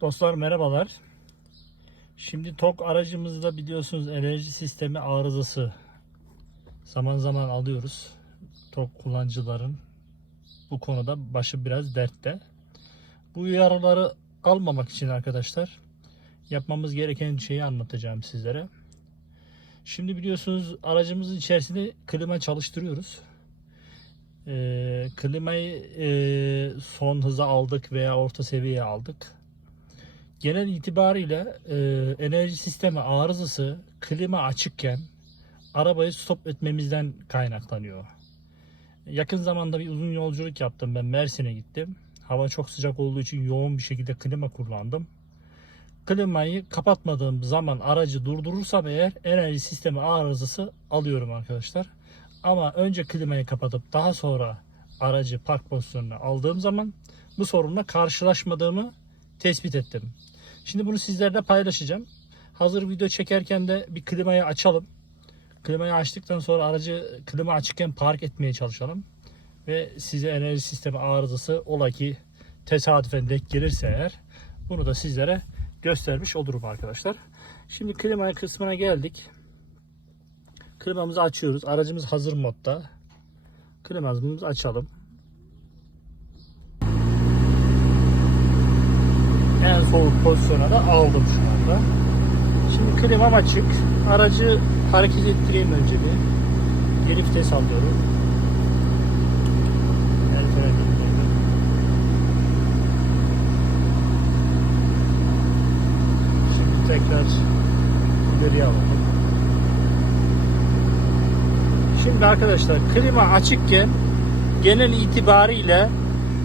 Dostlar merhabalar. Şimdi TOK aracımızda biliyorsunuz enerji sistemi arızası zaman zaman alıyoruz. TOK kullanıcıların bu konuda başı biraz dertte. Bu uyarıları almamak için arkadaşlar yapmamız gereken şeyi anlatacağım sizlere. Şimdi biliyorsunuz aracımızın içerisinde klima çalıştırıyoruz. Ee, klimayı e, son hıza aldık veya orta seviyeye aldık. Genel itibariyle e, enerji sistemi arızası klima açıkken arabayı stop etmemizden kaynaklanıyor. Yakın zamanda bir uzun yolculuk yaptım ben Mersin'e gittim. Hava çok sıcak olduğu için yoğun bir şekilde klima kullandım. Klimayı kapatmadığım zaman aracı durdurursam eğer enerji sistemi arızası alıyorum arkadaşlar. Ama önce klimayı kapatıp daha sonra aracı park pozisyonuna aldığım zaman bu sorunla karşılaşmadığımı tespit ettim. Şimdi bunu sizlerle paylaşacağım. Hazır video çekerken de bir klimayı açalım. Klimayı açtıktan sonra aracı klima açıkken park etmeye çalışalım. Ve size enerji sistemi arızası ola ki tesadüfen denk gelirse eğer bunu da sizlere göstermiş olurum arkadaşlar. Şimdi klima kısmına geldik. Klimamızı açıyoruz. Aracımız hazır modda. Klimamızı açalım. Soğuk pozisyona da aldım şu anda. Şimdi klimam açık. Aracı hareket ettireyim önce bir. Geri vites alıyorum. Şimdi tekrar ileriye alalım. Şimdi arkadaşlar klima açıkken genel itibariyle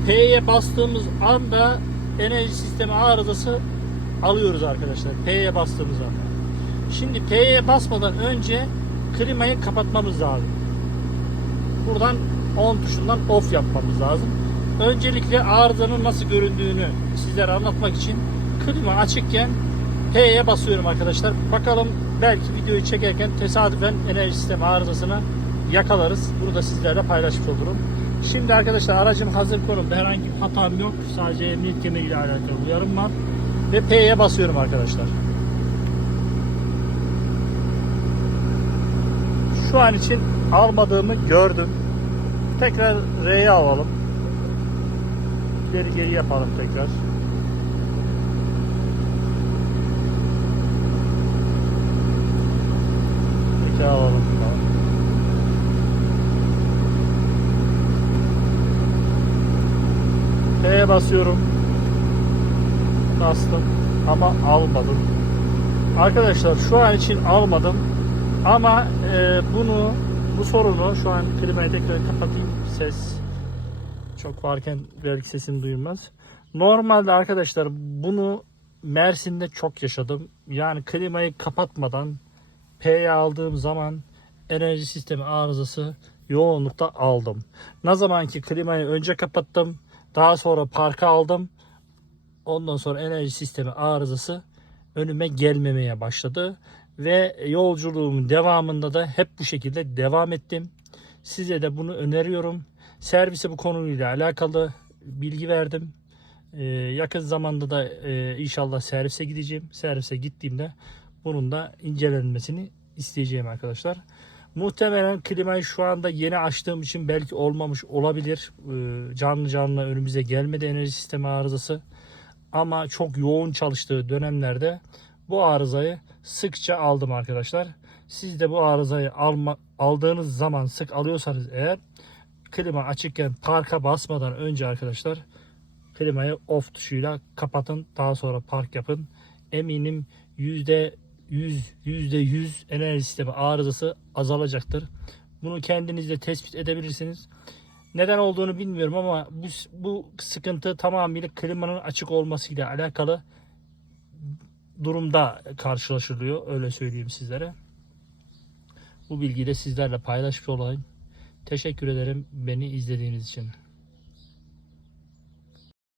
P'ye bastığımız anda enerji sistemi arızası alıyoruz arkadaşlar. P'ye bastığımız anda. Şimdi P'ye basmadan önce klimayı kapatmamız lazım. Buradan on tuşundan off yapmamız lazım. Öncelikle arızanın nasıl göründüğünü sizlere anlatmak için klima açıkken P'ye basıyorum arkadaşlar. Bakalım belki videoyu çekerken tesadüfen enerji sistemi arızasına yakalarız. Bunu da sizlerle paylaşmış olurum. Şimdi arkadaşlar aracım hazır konumda. Herhangi bir hatam yok. Sadece emniyet kemeriyle alakalı uyarım var. Ve P'ye basıyorum arkadaşlar. Şu an için almadığımı gördüm. Tekrar R'ye alalım. Geri geri yapalım tekrar. Peki alalım. P'ye basıyorum. Bastım ama almadım. Arkadaşlar şu an için almadım. Ama e, bunu bu sorunu şu an klimayı tekrar kapatayım. Ses çok varken belki sesim duyulmaz. Normalde arkadaşlar bunu Mersin'de çok yaşadım. Yani klimayı kapatmadan P'ye aldığım zaman enerji sistemi arızası yoğunlukta aldım. Ne zaman ki klimayı önce kapattım, daha sonra parka aldım. Ondan sonra enerji sistemi arızası önüme gelmemeye başladı ve yolculuğumun devamında da hep bu şekilde devam ettim. Size de bunu öneriyorum. Servise bu konuyla alakalı bilgi verdim. Ee, yakın zamanda da e, inşallah servise gideceğim. Servise gittiğimde bunun da incelenmesini isteyeceğim arkadaşlar. Muhtemelen klimayı şu anda yeni açtığım için belki olmamış olabilir. Ee, canlı canlı önümüze gelmedi enerji sistemi arızası. Ama çok yoğun çalıştığı dönemlerde bu arızayı sıkça aldım arkadaşlar. Siz de bu arızayı alma, aldığınız zaman sık alıyorsanız eğer klima açıkken parka basmadan önce arkadaşlar klimayı off tuşuyla kapatın. Daha sonra park yapın. Eminim yüzde 100 yüzde 100 enerji sistemi arızası azalacaktır. Bunu kendiniz de tespit edebilirsiniz. Neden olduğunu bilmiyorum ama bu, bu sıkıntı tamamıyla klimanın açık olmasıyla alakalı durumda karşılaşılıyor. Öyle söyleyeyim sizlere. Bu bilgiyi de sizlerle paylaşmış olayım. Teşekkür ederim beni izlediğiniz için.